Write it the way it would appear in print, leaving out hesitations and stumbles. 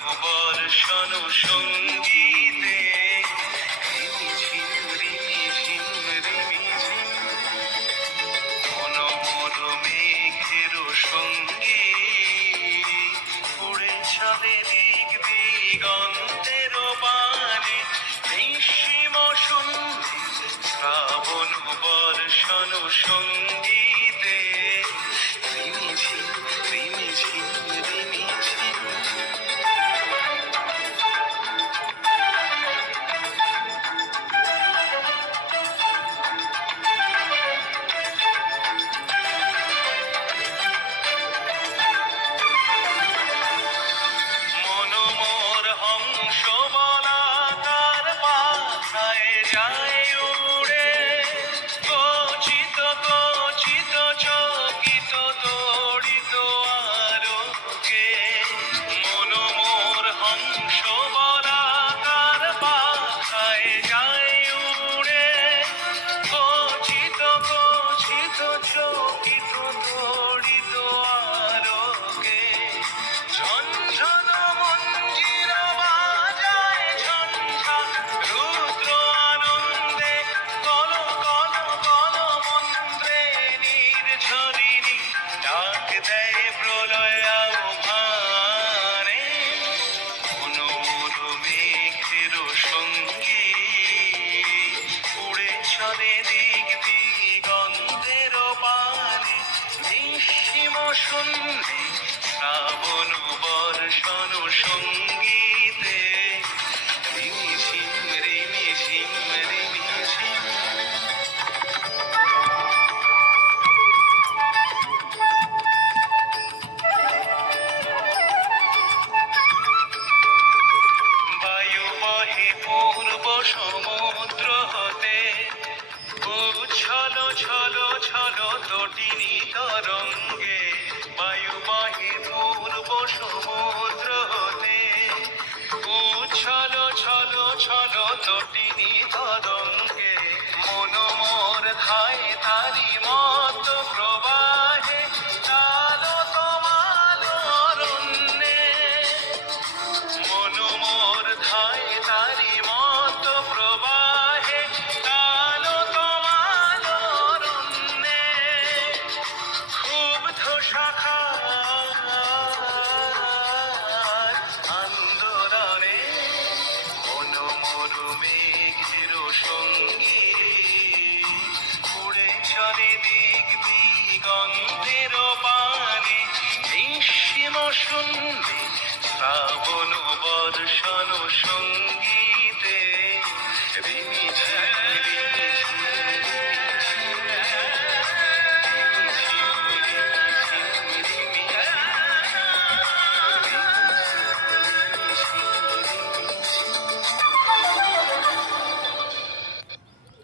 বর্ষণ সঙ্গীতে রিমিঝিম রিমিঝিম রিমিঝিম কোন মোর মেঘের সঙ্গী উড়ে চলে দিক দিগন্তের পানে নিঃসীম শূন্যে শ্রাবণ বর্ষণ সঙ্গীতে রিমিঝিম রিমিঝিম রিমিঝিম। মনোমোর হংস বলাকার পাখায় যায় উড়ে কচিত কচিত চকিত তড়িত আলোকে। মনোমোর হংস বলাকার পাখায় যায় উড়ে কচিত কচিত চকিত তড়িত আলোকে। ঝনঝন মঞ্জির বাজায় ঝঞ্ঝা রুদ্র আনন্দে কল কল কল মন্ত্রে নির্ঝরিণী ডাক দেয় প্রলয় আহ্বানে। কোন মোর মেঘের সঙ্গী উড়ে চলে দিক দিগন্তের পানে নিঃসীম শূন্যে শ্রাবণ বর্ষণ সঙ্গীতে রিমিঝিম রিমিঝিম রিমিঝিম। বায়ু বহে পূর্ব সমুদ্র হতে উচ্ছল ছল ছল তটিনী তরঙ্গে। বায়ু বহে পূর্ব সমুদ্র হতে উচ্ছল ছল ছল তটিনী তরঙ্গে। মনোমোর ধায় তারি মত প্রবাহে কালো তমাল অরণ্যে। মনোমোর ধায় তারি মত প্রবাহে কালো তমাল অরণ্যে। ক্ষুব্ধ শাখার আন্দোলনে মনোমোর মেঘের সঙ্গী উড়ে চলে দিক দিগন্তের পানে নিঃসীম শূন্যে শ্রাবণ বর্ষণ সঙ্গীতে রিমিঝিম